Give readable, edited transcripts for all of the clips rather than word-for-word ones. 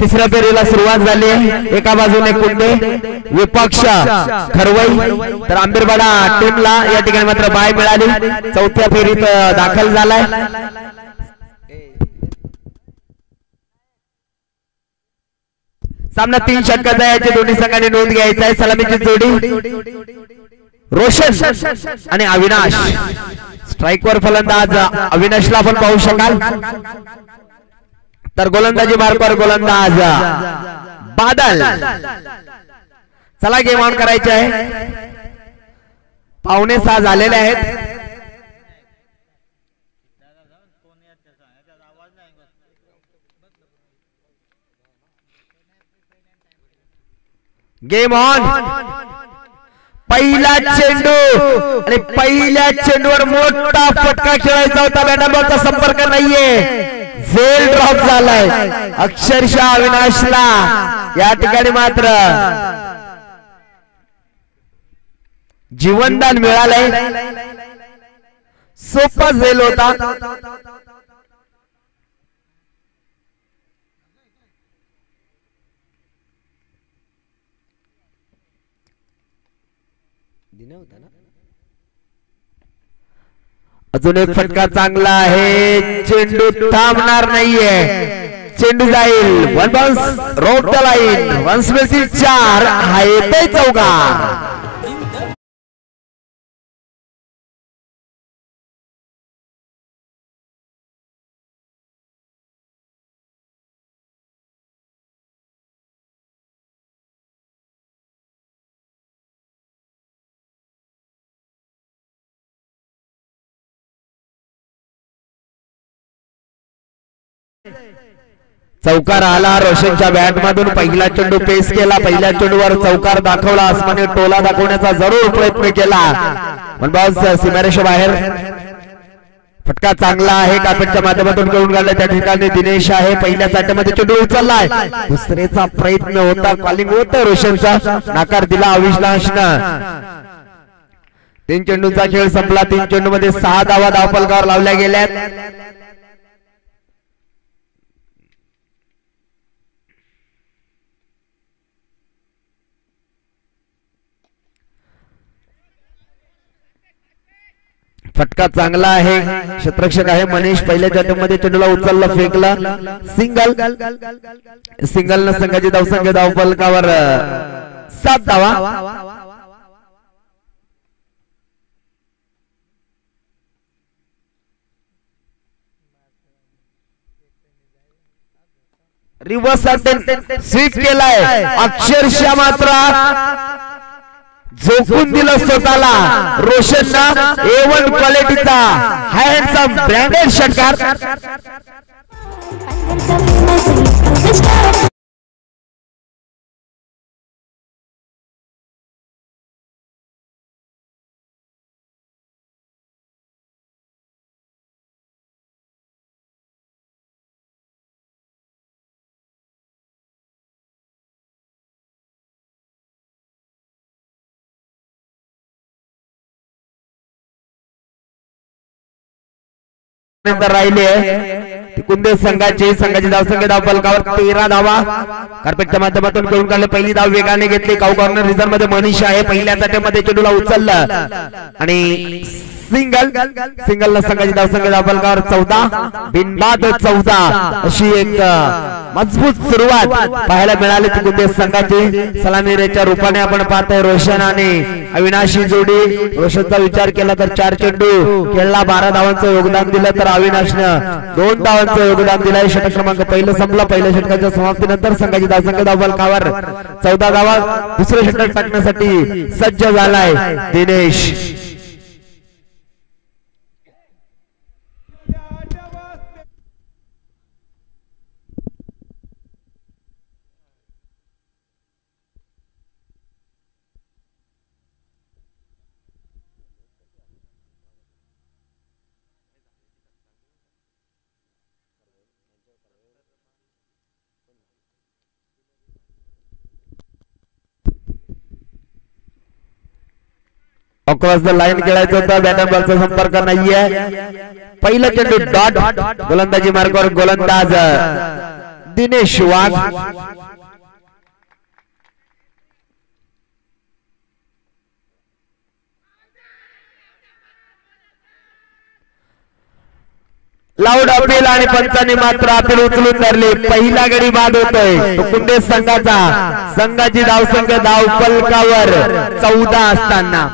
तिसऱ्या फेरीला सुरुवात झाली आहे। एका बाजूने कुंडे विपक्ष खरवई तर आंबेरवाडा टीमला या ठिकाणी मात्र बाय मिळाली। चौथ्या फेरीत दाखल झालाय। सामना 3 षटकाचा आहे। याची दोन्ही संघांनी नोंद घ्यायची आहे। सलामीची जोडी रोशन आणि अविनाश। स्ट्राइकवर फलंदाज अविनाशला आपण पाहू शकाल। तर गोलंदाजी मार्गावर गोलंदाज बादल। चला गेम ऑन करायचे आहे। 5:45 झालेले आहेत। Game on. पहिला चेंडू आणि पहिल्या चेंडूवर मोठा फटका खेळायचा होता। बॅट बॉलचा संपर्क नाहीये। झेल ड्रॉप झालाय अक्षरशः अविनाशला। या ठिकाणी मात्र जीवनदान मिळालंय। सोपा झेल होता। अजून एक फटका चांगला आहे। चेंडू थांबणार नाहीये। चेंडू जाईल वन बाउंस रोड द लाईन। वन्स मिळतील 4 हा येतोय चौकार। चौकार आला रोशनच्या बॅट मधून। पहिला चेंडू पेस केला। पहिल्या चेंडूवर चौकार दाखवला। आसमानी टोला दाखवण्याचा जरूर प्रयत्न केला पण बॉल सीमारेषे बाहेर। फटका चांगला आहे। कार्पेटच्या माध्यमातून करून काढला। त्या ठिकाणी दिनेश आहे। पहिल्या चाट्यामध्ये चेंडू उचललाय। दुसरेचा प्रयत्न होता। कॉलिंग होतं रोशनचा। नाकार दिला अविनाशनं। 3 चेंडूंचा खेळ संपला। 3 चेंडू मध्ये 6 धावा धावफलकावर लावल्या गेल्यात। फटका चांगला आहे। क्षेत्ररक्षक आहे मनीष। पहिल्या चाट्यामध्ये चेंडूला उचलला फेकला। सिंगल न संघाची धावसंख्या धावफलकावर 7 धावा। रिव्हर्स स्वीप केलाय। अक्षरशः मात्र झोकून दिलं स्वतःला रोशनना। A1 क्वालिटीचा हँडसम ब्रँडेड षटकार। राहिले कुंदे संघाची धावसंख्या धावफलकावर 13 धावा। कार्पेटच्या माध्यमातून करून काढले। पहिली धाव वेगाने घेतली। काऊ कॉर्नर रिझन मध्ये मनीष आहे। पहिल्या चाट्यामध्ये चेंडूला उचललं आणि सिंगल न संघाची धावसंख्या धावफलकावर 14 बिनबाद 14 अशी एक मजबूत सुरुवात पाहायला मिळाली कुंदे संघाची। सलामीच्या रूपाने आपण पाहतोय रोशन आणि अविनाशी जोडी। रोशनचा विचार केला तर 4 चेंडू खेळला। 12 धावांचं योगदान दिलं तर अविनाशनं 2 धावांचं योगदान दिलंय। षटक क्रमांक पहिलं संपलं। पहिल्या षटकाच्या समाप्तीनंतर संघाची धावसंख्या धावफलकावर 14 धावा। दुसरे षटक टाकण्यासाठी सज्ज झालाय दिनेश। अक्रॉस द लाईन खेळायचं होतं। बॅट बॉलचा संपर्क नाहीये। पहिला चेंडू डॉट। गोलंदाजी मार्गावर गोलंदाज दिनेश वाघ, लाऊड अपील आणि पंचांनी मात्र अपील उचलून धरले. पहिला गडी बाद होतोय कुंदे संघाचा. संघाची धावसंख्या धावफलकावर 14 असताना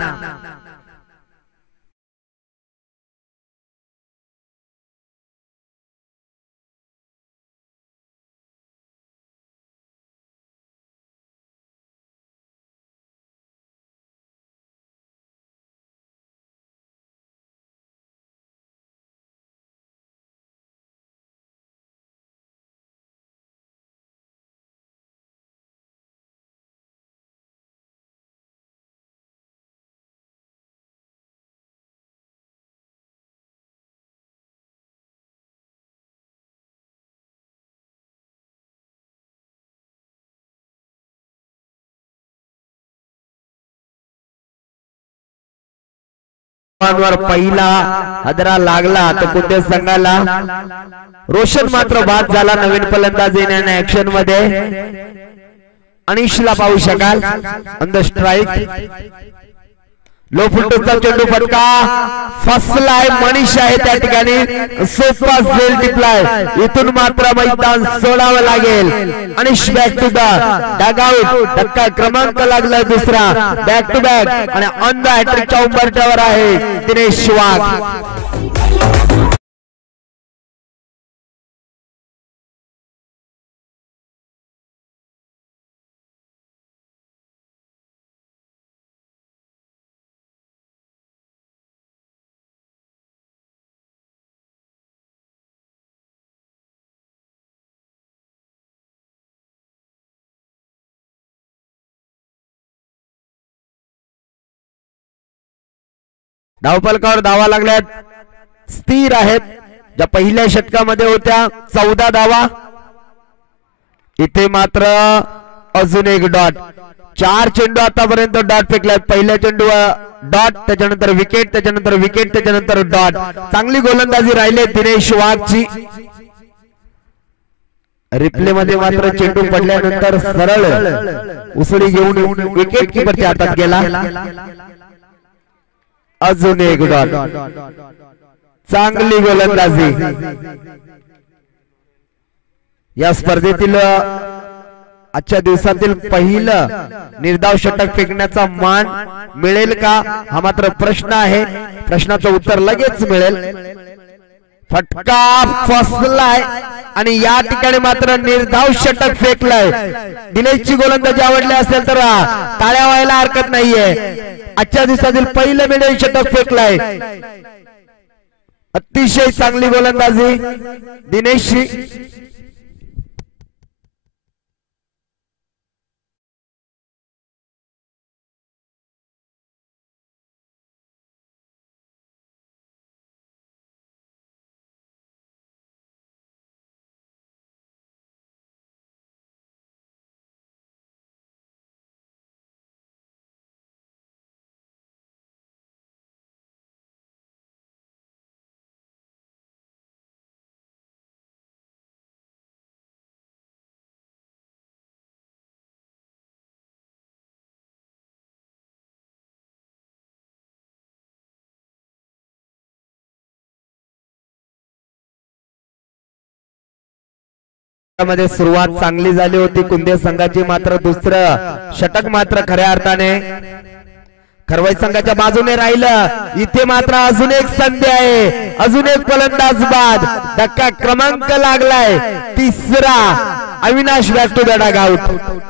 पहिला हदरा लागला तर कुठे संघाला. रोशन मात्र बाद झाला. नवीन फलंदाज येण्याने ऍक्शन मध्ये अनिशला पाहू शकाल. ऑन द स्ट्राइक लो फुलटोचा चेंडू फटका फसलाय. मनीष आहे त्या ठिकाणी. सोपा झेल टिपलाय. इथून मात्र मैदान सोडावं लागेल. अनिश बॅक टू द डगआउट. धक्का क्रमांक लागलाय दुसरा. बॅक टू बॅक आणि ऑन द हॅट्रिकच्या उंबरठ्यावर आहे दिनेश वाघ. धावफलकावर धावा लागल्यात. स्थिर आहेत. ज्या पहिल्या षटकामध्ये होत्या 14 धावा. इथे मात्र अजून एक डॉट. 4 चेंडू आतापर्यंत डॉट फेकल्यात. पहिल्या चेंडू डॉट, त्याच्यानंतर विकेट, त्याच्यानंतर विकेट, त्याच्यानंतर डॉट. चांगली गोलंदाजी राहिली दिनेश वाघची. रिप्ले मध्ये मात्र चेंडू पडल्यानंतर सरळ उसळी घेऊन विकेट किपरच्या हातात गेला. अजून एक डॉट. चांगली गोलंदाजी. या स्पर्धेतील आजच्या दिवसातील पहिलं निर्धाव षटक फेकण्याचा मान मिळेल का हा मात्र प्रश्न आहे. प्रश्नाचं उत्तर लगेच मिळेल. फटका फसलाय आणि या ठिकाणी मात्र निर्धाव षटक फेकलाय. दिनेशची गोलंदाजी आवडली असेल तर टाळ्या व्हायला हरकत नाहीये. आजच्या दिवसातील पहिलं मिडल षटक फेकलाय. अतिशय चांगली गोलंदाजी दिनेशची. मध्ये सुरुवात चांगली झाली होती कुंदे संघाची. मात्र दुसरं षटक मात्र खऱ्या अर्थाने खरवाई संघाच्या बाजूने राहिलं. इथे मात्र अजून एक संधी आहे. अजून एक फलंदाज बाद. धक्का क्रमांक लागलाय तिसरा. Avinash back to the dugout.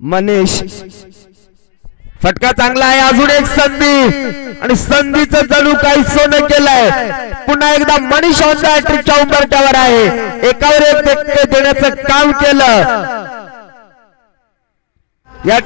Manish फटका चांगला आहे अजून एक संधी आणि संधीचं जणू काही सोनं केलंय पुन्हा एकदा मनीष ऑन द हॅट्रिकच्या उंबरठ्यावर आहे एकावर एक धक्के देण्याचं काम केलं या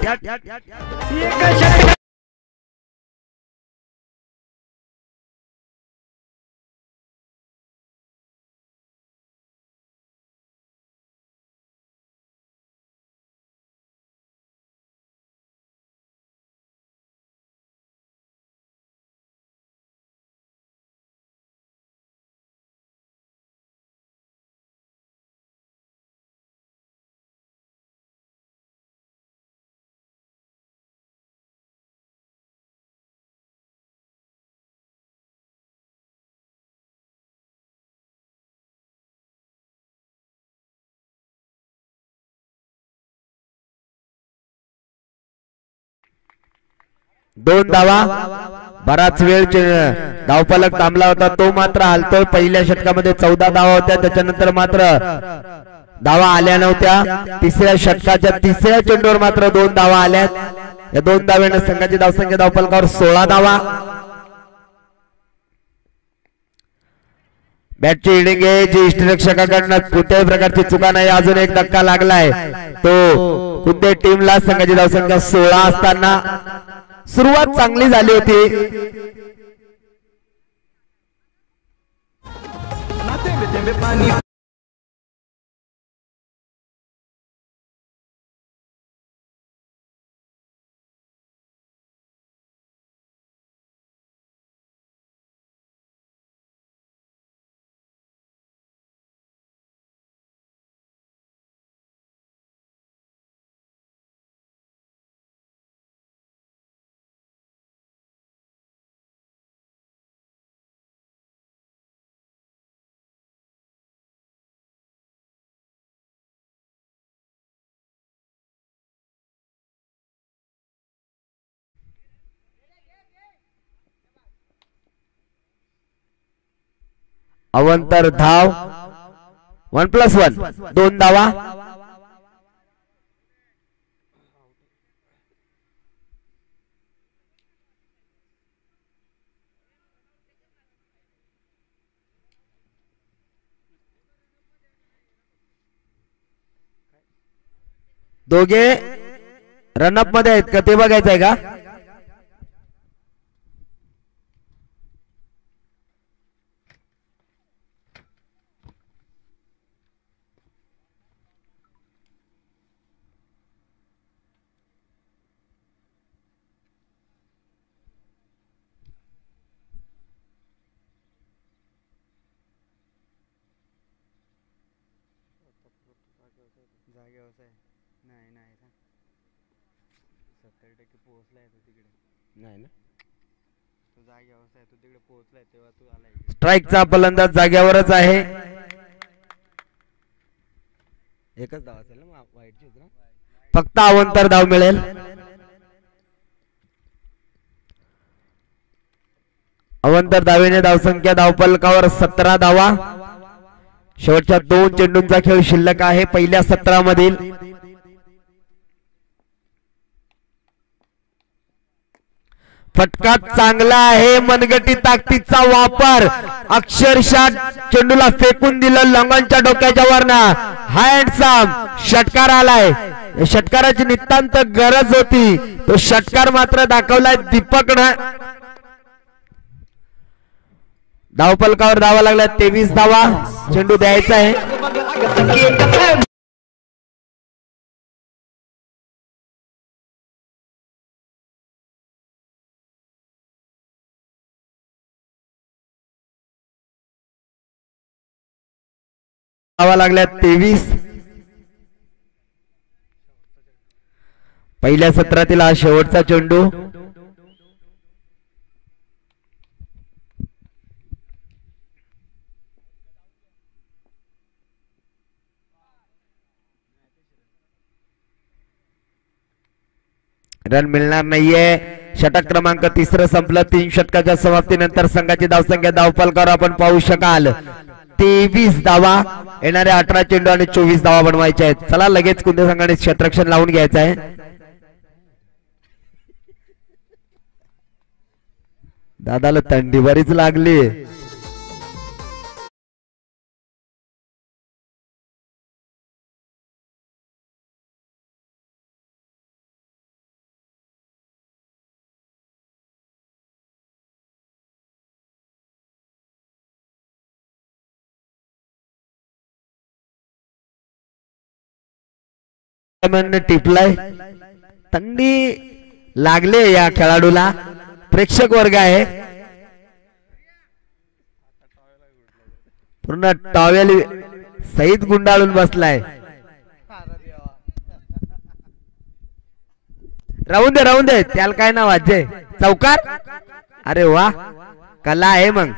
दोन धावा बराच वेळ धावफलक थांबला होता तो मात्र हालतोय पहिल्या षटकामध्ये 14 धावा होत्या त्याच्यानंतर मात्र धावा आल्या नव्हत्या तिसऱ्या षटकाच्या तिसऱ्या चेंडूवर मात्र 2 धावा आल्या या 2 धाव्याने संघाची धावसंख्या धावफलकावर 16 धावा बॅटची हिडिंग आहे जी इष्टरक्षकाकडनं कुठल्याही प्रकारची चुका नाही अजून एक धक्का लागलाय तो कुठे टीमला संघाची धावसंख्या 16 असताना सुरुवात चांगली झाली होती अवंतर धाव 1+1 2 धावा दोघे रनअप मध्ये आहेत का ते बघायचं आहे का स्ट्राइकचा फलंदाज जाग्यावरच आहे एकच धाव असेल ना फक्त अवंतर धाव मिळेल अवंतर धावेने धावसंख्या धावफलकावर 17 धावा शेवटच्या 2 चेंडूंचा खेळ शिल्लक आहे पहिल्या 17 मधील फटका चांगला आहे मनगटी ताकदीचा वापर अक्षरशः चेंडूला फेकून दिलं लंगनच्या डोक्याच्या वरना हँडसम षटकार आलाय षटकाराची नितांत गरज होती तो षटकार मात्र दाखवलाय दीपकनं धावफलकावर धावा लागला 23 धावा चेंडू द्यायचा आहे धावा लागल्या 23 पहिल्या सत्रातील हा शेवटचा चेंडू रन मिळणार नाहीये षटक क्रमांक 3 संपलं 3 षटकाच्या समाप्तीनंतर संघाची धावसंख्या धावफलकावर आपण पाहू शकाल 23 धावा येणारे 18 चेंडू आणि 24 धावा बनवायचे आहेत चला लगेच कुंदे संघाने क्षेत्ररक्षण लावून घ्यायचं आहे दादाला थंडी बरीच लागली. टिपलाय, थंडी लागले या खेळाडूला. प्रेक्षक वर्ग आहे, पूर्ण टॉवेल सहित गुंडाळून बसलाय. राहून दे त्याला काय नाव वाजय चौकार. अरे वा, कला आहे मग.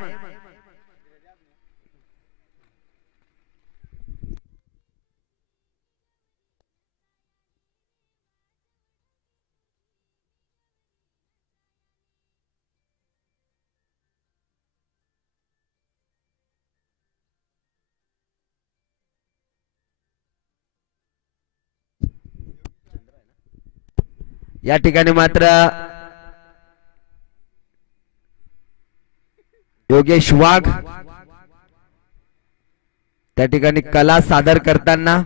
या ठिकाणी मात्र योगेश वाघ त्या ठिकाणी कला सादर करताना.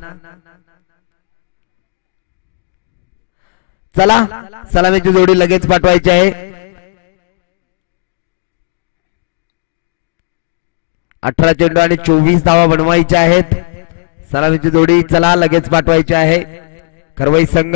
चला सलामीची जोडी लगेच पाठवायची आहे. 18 चेंडू आणि 24 धावा बनवायच्या आहेत. सलामीची जोडी चला लगेच पाठवायची आहे. खरवई संघ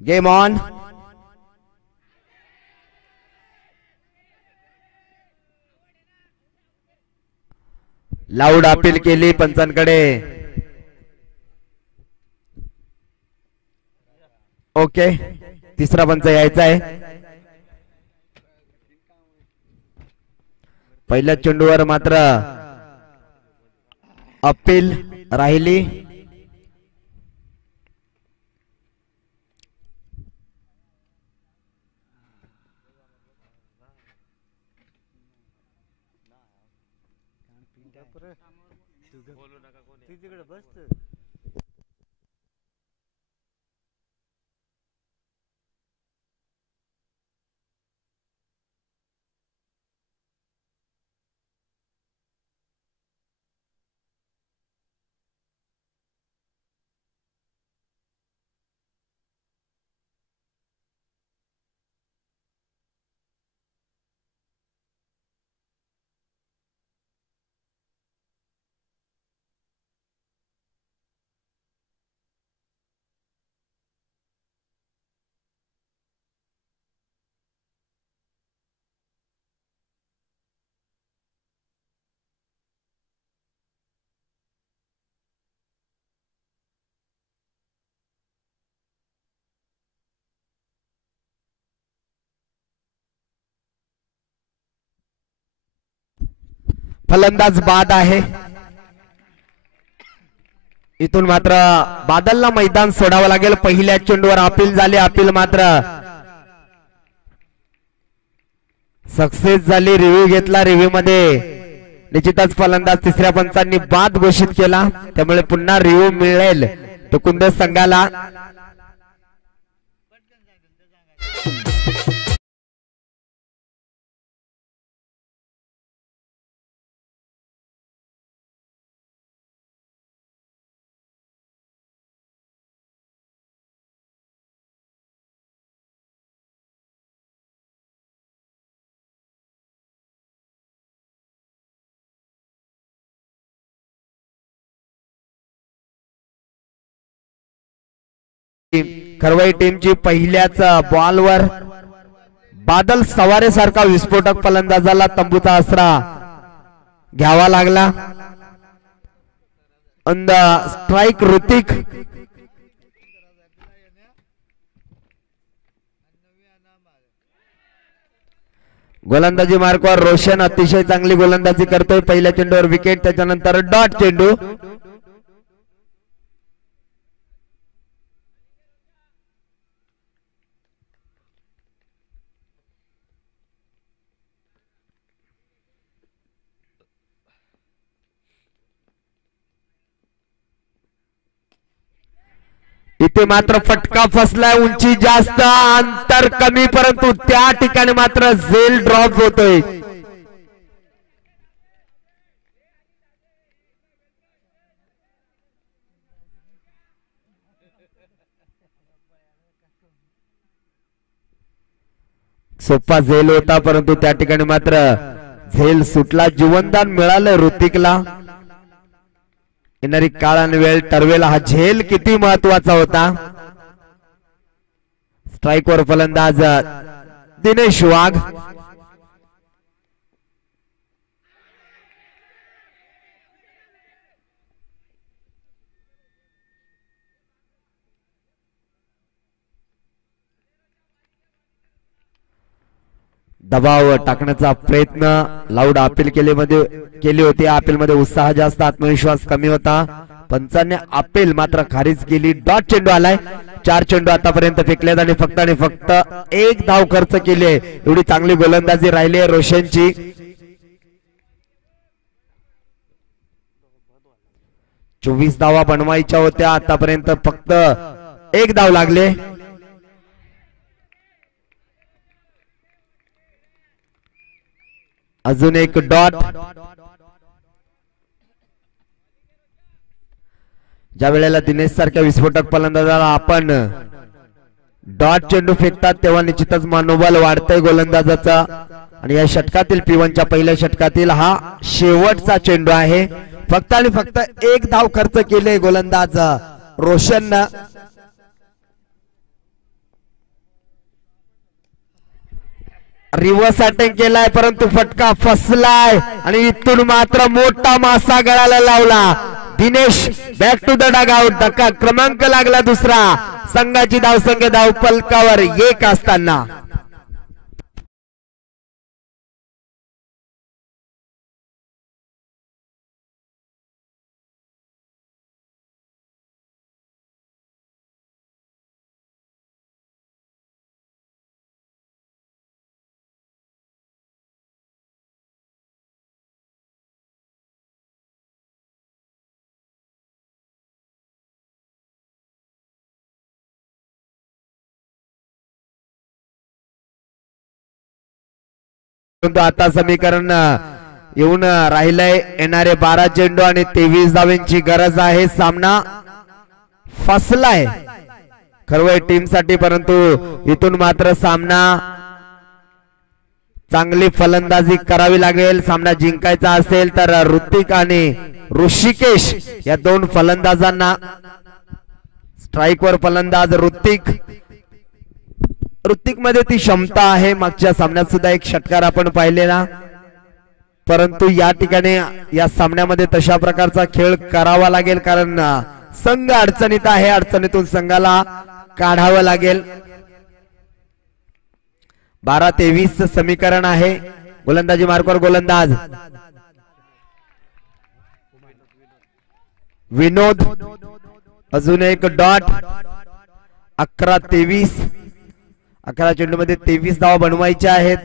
गेम ऑन. लाऊड अपील केली पंचांकडे. ओके, तिसरा पंच यायचा आहे. पहिल्या चेंडूवर मात्र अपील राहिली. फलंदाज बाद आहे. इथून मात्र बादलला मैदान सोडावं लागेल. पहिल्या चेंडूवर अपील झाले. अपील मात्र सक्सेस झाली. रिव्ह्यू घेतला. रिव्ह्यू मध्ये निश्चितच फलंदाज तिसऱ्या पंचांनी बाद घोषित केला. त्यामुळे पुन्हा रिव्ह्यू मिळेल तुकुंद संघाला. खरवई टीमची पहिल्याच बॉलवर बादल सवारे सारखा विस्फोटक फलंदाजाला तंबूचा आसरा घ्यावा लागला. On the strike Hrithik. गोलंदाजी मार्कवर रोशन अतिशय चांगली गोलंदाजी करतोय. पहिल्या चेंडूवर विकेट. त्याच्यानंतर डॉट चेंडू. इथे मात्र फटका फसलाय. उंची जास्त, अंतर कमी, परंतु त्या ठिकाणी मात्र झेल ड्रॉप होतोय. सोपा झेल होता, परंतु त्या ठिकाणी मात्र झेल सुटला. जीवनदान मिळालं ऋतिकला. येणारी काळ आणि वेळ ठरवेल हा झेल किती महत्वाचा होता. स्ट्राइकवर फलंदाज दिनेश वाघ. दबाव टाकण्याचा प्रयत्न. लाऊड अपील केली होती. अपील मध्ये उत्साह जास्त, आत्मविश्वास कमी होता. पंचांनी अपील मात्र खारिज केली. डॉट चेंडू आलाय. 4 चेंडू आतापर्यंत फेकलेत आणि फक्त एक धाव खर्च केली आहे. एवढी चांगली गोलंदाजी राहिली आहे रोशनची. चोवीस धावा बनवायच्या होत्या. आतापर्यंत फक्त एक धाव लागले. अजून एक डॉट. ज्या वेळेला दिनेश सारख्या विस्फोटक फलंदाजाला आपण डॉट चेंडू फेकतात तेव्हा निश्चितच मनोबल वाढतंय गोलंदाजाचा. आणि या षटकातील P1च्या पहिल्या षटकातील हा शेवटचा चेंडू आहे. फक्त आणि फक्त एक धाव खर्च केले गोलंदाज रोशननं. रिव्हर्स अटॅक केलाय, परंतु फटका फसलाय आणि इथून मात्र मोठा मासा गळाला लावला. Dinesh back to the dugout. धक्का क्रमांक लागला दुसरा. संघाची धावसंख्या धाव फलकावर 1 असताना आता समीकरण येऊन राहिलंय. येणारे 12 चेंडू आणि 23 धावांची गरज आहे. सामना फसलाय खरवई टीम साठी, परंतु इथून मात्र सामना चांगली फलंदाजी करावी लागेल. सामना जिंकायचा असेल तर ऋतिक आणि ऋषिकेश या 2 फलंदाजांना. स्ट्राइकवर फलंदाज ऋतिक मध्ये ती क्षमता आहे. मागच्या सामन्यात सुद्धा एक षटकार आपण पाहिलेला, परंतु या ठिकाणी या सामन्यामध्ये तशा प्रकारचा खेळ करावा लागेल, कारण संघ अडचणीत आहे. अडचणीतून संघाला काढावं लागेल. 12-23 समीकरण आहे. गोलंदाजी मार्कवर गोलंदाज विनोद अजून एक डॉट 11-23 11 चेंडू मध्ये 23 धावा बनवायच्या आहेत.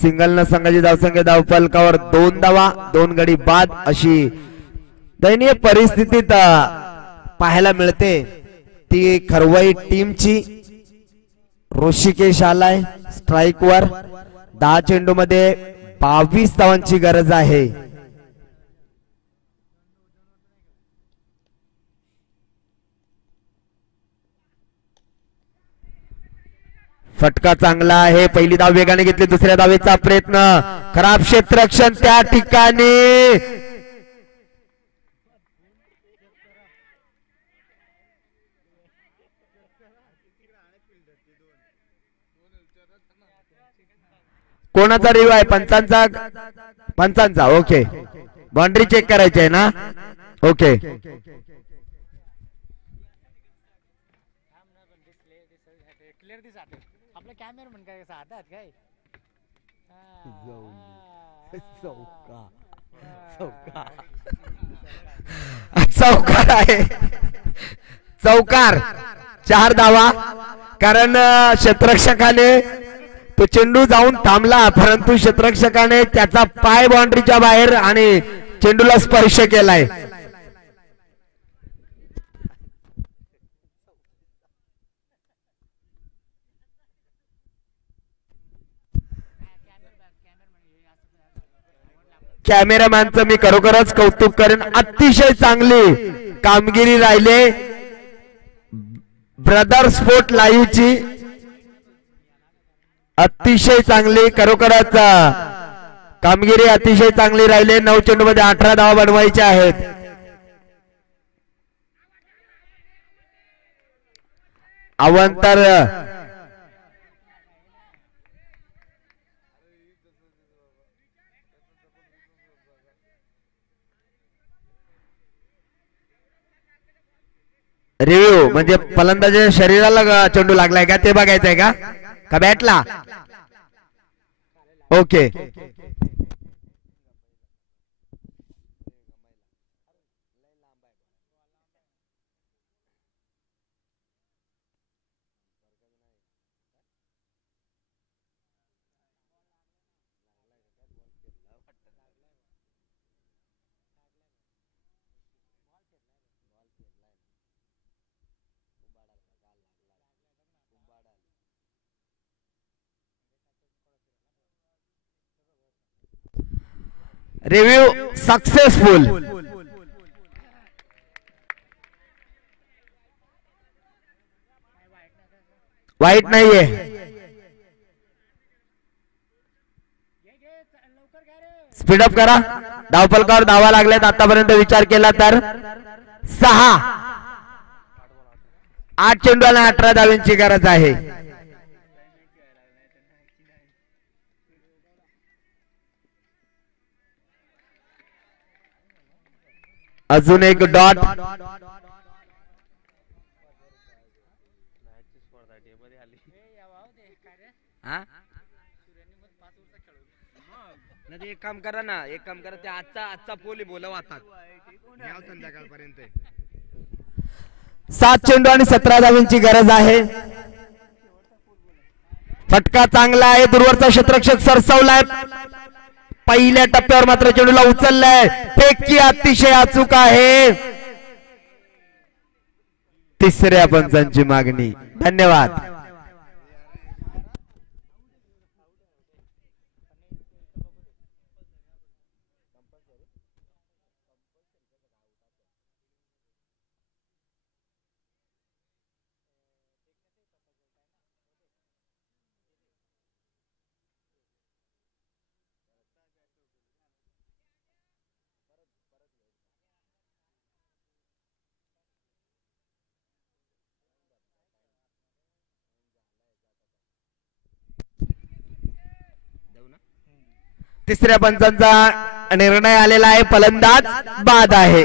सिंगल न संघाची धावसंख्या धावफलकावर 2 धावा 2 गडी बाद अशी दयनीय परिस्थितीत पाहायला मिळते ती खरवई टीमची. ऋषिकेश आलाय स्ट्राइक वर. 10 चेंडू मध्ये 22 धावांची गरज आहे. फटका चांगला आहे. पहिली धाव वेगाने घेतली. दुसऱ्या धावेचा प्रयत्न. खराब क्षेत्ररक्षण त्या ठिकाणी. कोणाचा रिव्ह्यू आहे? पंचांचा. ओके बाउंड्री चेक करायची आहे ना. ओके चौकार आहे. चौकार 4 धावा. कारण क्षेत्ररक्षकाने तो चेंडू जाऊन थांबला परंतु क्षेत्ररक्षकाने त्याचा पाय बाउंड्रीच्या बाहेर आणि चेंडूला स्पर्श केलाय. कॅमेरामॅनचं मी खरोखरच कौतुक करेन. अतिशय चांगली कामगिरी राहिले ब्रदर स्पोर्ट लाईव्ह ची. अतिशय चांगली खरोखरच कामगिरी अतिशय चांगली राहिले. 9 चेंडू मध्ये 18 धावा बनवायच्या आहेत. अवंतर रिव्ह्यू म्हणजे फलंदाजाच्या शरीराला चेंडू लागलाय का ते बघायचंय का बॅटला. Okay review successful. वाईट नाहीये. स्पीडअप करा. धावफलकावर धावा लागल्यात आतापर्यंत विचार केला तर 6. 8 चेंडूला 18 धावांची गरज आहे. अजून एक डॉट. एक काम करा ना. ते आजचा पोली बोलवतात संध्याकाळपर्यंत. 7 चेंडू आणि 17 धावांची गरज आहे. फटका चांगला आहे. दूरवरचा क्षेत्ररक्षक सरसावलाय. पहिल्या टप्प्यावर मात्र चेंडूला उचललाय. फेकी अतिशय अचूक आहे. तिसऱ्या पंचांची मागणी. धन्यवाद. तिसऱ्या पंचांचा निर्णय आलेला आहे, फलंदाज बाद आहे.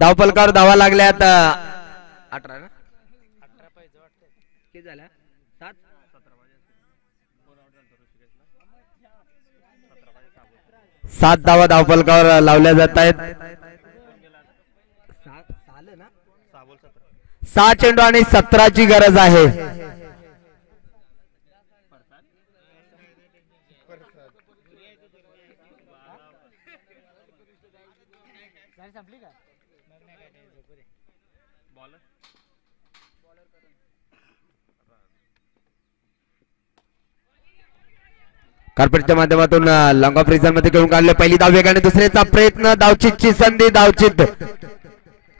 धावफलकावर धावा लागल्यात 18 ना 7 धावा धावफलकावर लावल्या जात आहेत. 6 चेंडू आणि 17 ची गरज आहे. कार्पेटच्या माध्यमातून लॉंग ऑफ रिझन मध्ये घेऊन काढले. पहिली धाव वेगाने, दुसऱ्याचा प्रयत्न, धावचीतची संधी, धावचीत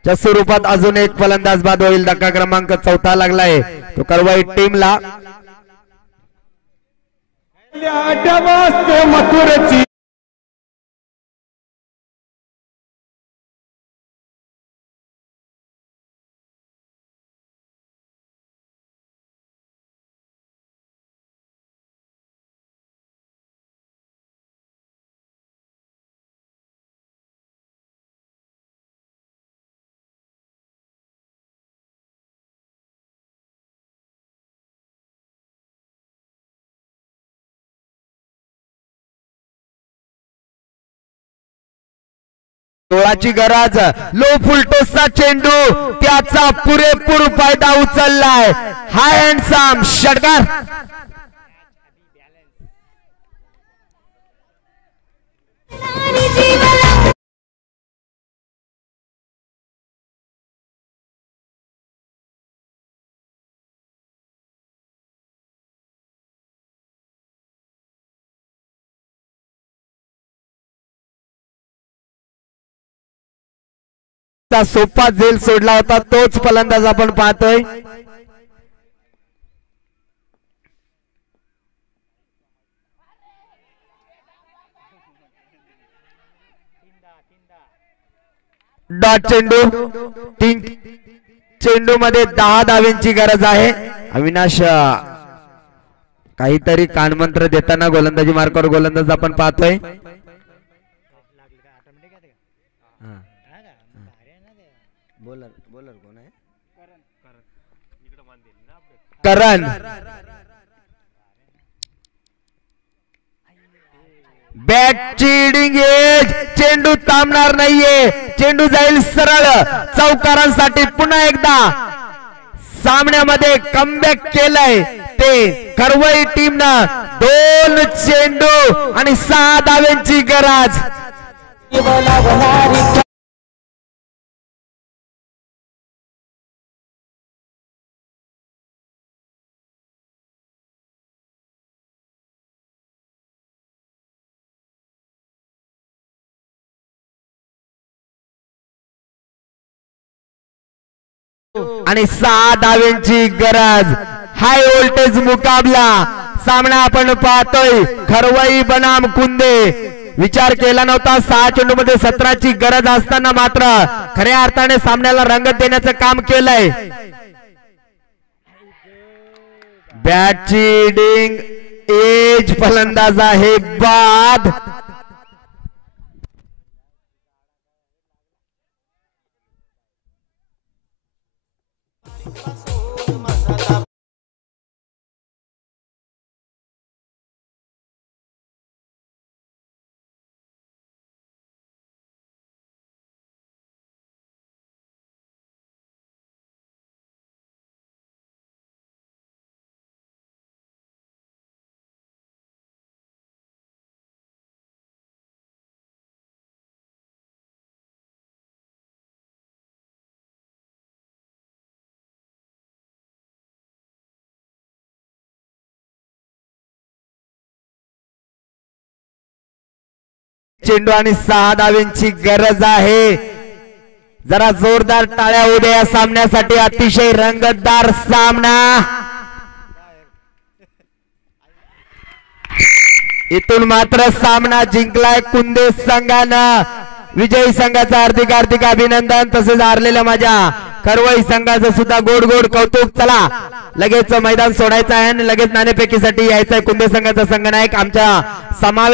च्या स्वरूपात अजून एक फलंदाज बाद होईल. धक्का क्रमांक 4 लागलाय तो करवाई टीमला. गोळाची गरज, लो फुलटोसचा चेंडू, त्याचा पुरेपूर फायदा उचललाय. हाय हँडसम षटकार. सोपा झेल सोडला होता तोच फलंदाज आपण पाहतोय. डॉट चेंडू, 3 चेंडू मध्ये 10 धाव्यांची गरज आहे. अविनाश काहीतरी कानमंत्र देताना गोलंदाजी मार्कावर गोलंदाज आपण पाहतोय. बॉलर कोण आहे? करण. बॅट चीडिंग एज, चेंडू थांबणार नाहीये, चेंडू जाईल सरळ चौकारांसाठी. पुन्हा एकदा सामन्यामध्ये कमबॅक केलंय ते करवई टीमनं. 2 चेंडू आणि 6 धाव्यांची गरज. आणि 6 धाव्यांची गरज. हाय व्होल्टेज मुकाबला सामना आपण पाहतोय. खरवई बनाम कुंदे. विचार केला नव्हता 6 चेंडू मध्ये 17 ची गरज असताना मात्र खऱ्या अर्थाने सामन्याला रंगत देण्याचं काम केलंय. बॅट चीडिंग एज, फलंदाज आहे बाद. चेंडू आणि 6 धाव्यांची गरज आहे. जरा जोरदार टाळ्या होऊ द्या या सामन्यासाठी. अतिशय रंगतदार सामना. इथून मात्र सामना जिंकलाय कुंदे संघानं. विजयी संघाचं हार्दिक हार्दिक अभिनंदन. तसेच हारलेल्या माझ्या करवई संघाचं सुद्धा गोड गोड कौतुक. चला लगेच मैदान सोडायचं आहे आणि लगेच नाणेफेकीसाठी यायचं आहे. कुंदे संघाचा संघनायक आमच्या समावेश